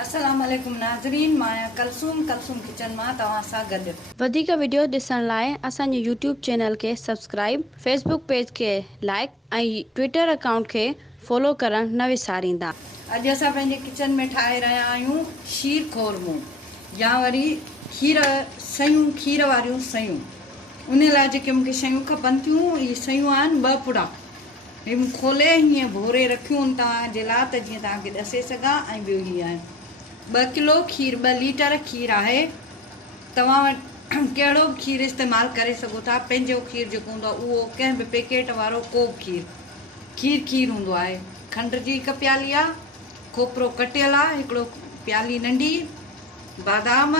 अस्सलाम वालेकुम नाज़रीन, मां कलसूम किचन मां तव्हां सां गॾु। वधिक वीडियो ॾिसण लाइ असांजे यूट्यूब चैनल खे सब्सक्राइब, फेसबुक पेज खे लाइक ऐं ट्विटर अकाउंट खे फॉलो करणु न विसारींदा। अॼु असां पंहिंजे किचन में ठाहे रहिया आहियूं शीर खोरमो या वरी खीर वारियूं सयूं। उन लाइ जेके मूंखे शयूं खपनि थियूं, इहे शयूं आहिनि 2 पुड़ा। हे मूं खोले हीअं भोरे रखियूं आहिनि तव्हांजे लाइ, त जीअं तव्हांखे ॾसे सघां। ऐं ॿियो हीअ आहे 2 किलो खीर, 2 लीटर खीर आहे। तव्हां वटि कहिड़ो बि खीर इस्तेमालु करे सघो था। पंहिंजो खीर जेको हूंदो आहे उहो, कंहिं बि पैकेट वारो को बि खीर हूंदो आहे। खंड जी 1 प्याली आहे, खोपरो कटियल आहे 1 प्याली नंढी, बादाम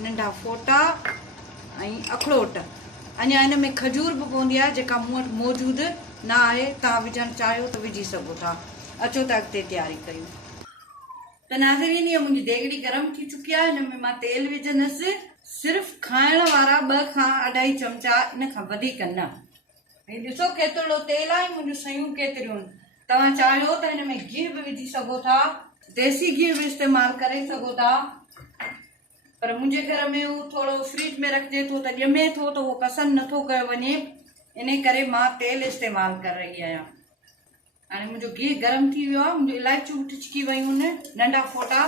नंढा फोटा ऐं अखरोट। अञा हिन में खजूर बि पवंदी आहे जेका मूं वटि मौजूदु न आहे। तव्हां विझणु चाहियो त विझी सघो था। अचो त अॻिते तयारी कयूं। त नाज़रीन, इहा मुंहिंजी देगड़ी गरम थी चुकी आहे। हिन में मां तेल विझंदसि। सिर्फ़ु खाइण वारा 2 खां 2.5 चमचा, इन खां वधीक न। हे ॾिसो केतिरो तेल आहे, मुंहिंजियूं सयूं केतिरियूं। तव्हां चाहियो त हिन में गिहु बि विझी सघो था, देसी गिहु बि इस्तेमालु करे सघो था। पर मुंहिंजे घर में उहो थोरो फ्रिज में रखिजे थो त ॼमे थो, त उहो पसंदि नथो कयो वञे। इन करे मां तेल इस्तेमालु करे रही आहियां। हाणे मुंहिंजो गिहु गरम थी वियो आहे। मुंहिंजो इलायचियूं ठिचकी वयूं आहिनि, नंढा फोटा।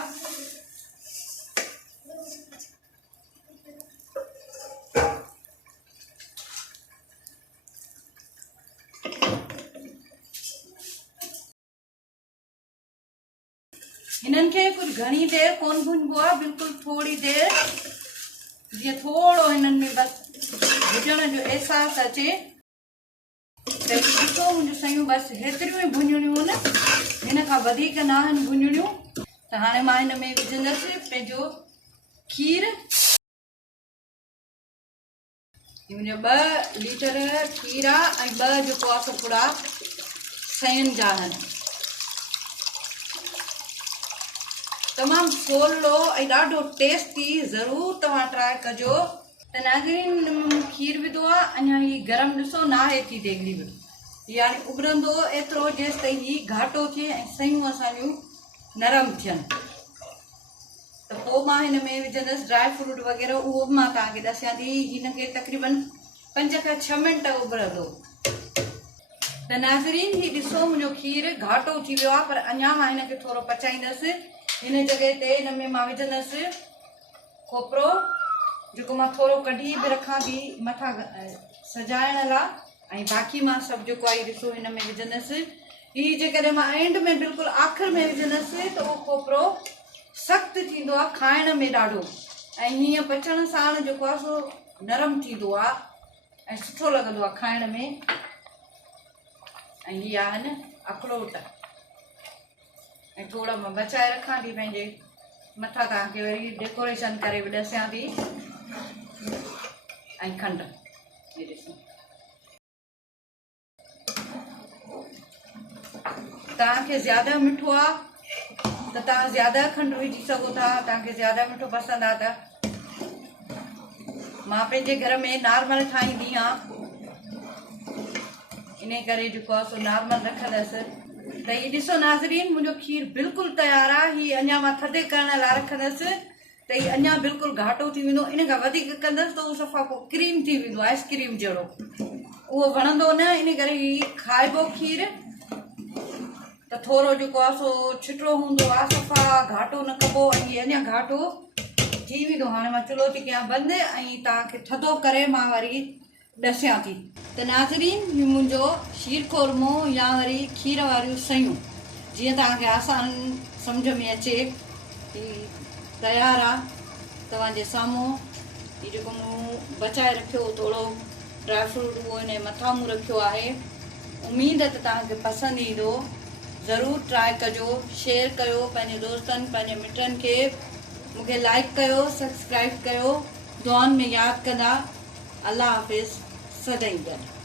हिननि खे कुझु घणी देरि कोन भुञिबो आहे, बिल्कुलु थोरी देरि, जीअं थोरो हिननि में बसि भुञण जो अहसासु अचे। त ॾिसो मुंहिंजूं सयूं बसि हेतिरियूं ई भुञणियूं आहिनि, हिन खां वधीक न आहिनि भुञणियूं। त हाणे मां हिन में विझंदसि पंहिंजो खीर। मुंहिंजो 2 लीटर खीर आहे ऐं 2 जेको आहे सो पुड़ा सयुनि जा आहिनि। तमामु सवलो ऐं ॾाढो टेस्टी, ज़रूरु तव्हां ट्राई कजो। त नाज़रीन, खीर विधो आहे, अञा हीअ गरम ॾिसो न आहे थी देगड़ी बि, यानी उबरंदो एतिरो जेसि ताईं हीअ घाटो थिए ऐं सयूं असांजूं नरम थियनि। त पोइ मां हिन में विझंदसि ड्राई फ्रूट वग़ैरह, उहो बि मां तव्हांखे ॾसां थी। हिनखे तक़रीबन 5 खां 6 मिंट उबरंदो। त नाज़रीन, हीअ ॾिसो मुंहिंजो खीर घाटो थी वियो आहे, पर अञा मां हिनखे थोरो पचाईंदसि। हिन जॻह ते हिन में मां विझंदसि खोपरो, जेको मां थोरो कढी बि रखां थी मथां सजाइण लाइ। ऐं बाक़ी मां सभु जेको आहे ॾिसो हिन में विझंदसि। हीअ जेकॾहिं मां एंड में बिल्कुलु आख़िर में विझंदसि त उहो खोपरो सख़्तु थींदो आहे खाइण में ॾाढो, ऐं हीअं पचण साण जेको आहे सो नरम थींदो आहे ऐं सुठो लॻंदो आहे खाइण में। ऐं हीअ आहिनि अखरोट, ऐं थोरा मां बचाए रखां थी पंहिंजे मथां, तव्हांखे वरी डेकोरेशन करे बि ॾसां थी। ऐं खंड, हे ॾिसो तव्हांखे ज़्यादा मिठो आहे त तव्हां ज़्यादा खंड विझी सघो था। तव्हांखे ज़्यादा मिठो पसंदि आहे त। मां पंहिंजे घर में नॉर्मल ठाहींदी आहियां, इन करे जेको आहे सो नॉर्मल रखंदसि। त हीअ ॾिसो नाज़रीन, मुंहिंजो खीर बिल्कुलु तयारु आहे। हीअ अञा मां थधे करण लाइ रखंदसि, त हीअ अञा बिल्कुलु घाटो थी वेंदो। इन खां वधीक कंदसि त उहो सफ़ा पोइ क्रीम थी वेंदो, आइस्क्रीम जहिड़ो। उहो वणंदो न, इन करे हीअ खाइबो खीर त थोरो जेको आहे सो छिटिड़ो हूंदो आहे, सफ़ा घाटो न कबो। ऐं हीअ अञा घाटो थी वेंदो। हाणे मां चुल्हो थी कयां बंदि ऐं तव्हांखे थधो करे मां वरी ॾसां थी। त नाज़रीन, हीउ मुंहिंजो शीर खोरमो या वरी खीर वारियूं सयूं, जीअं तव्हांखे आसान सम्झ में अचे, तयारु आहे तव्हांजे साम्हूं। हीउ जेको मूं बचाए रखियो थोरो ड्राई फ्रूट, उहो हिन मथां मूं रखियो आहे। उमेद त तव्हांखे पसंदि ईंदो। ज़रूरु ट्राई कजो, शेयर कयो पंहिंजे दोस्तनि, पंहिंजे मिटनि खे। मूंखे लाइक कयो, सब्सक्राइब कयो, दुआनि में यादि कंदा। अल्लाह हाफ़िज़, सदाईं गॾु।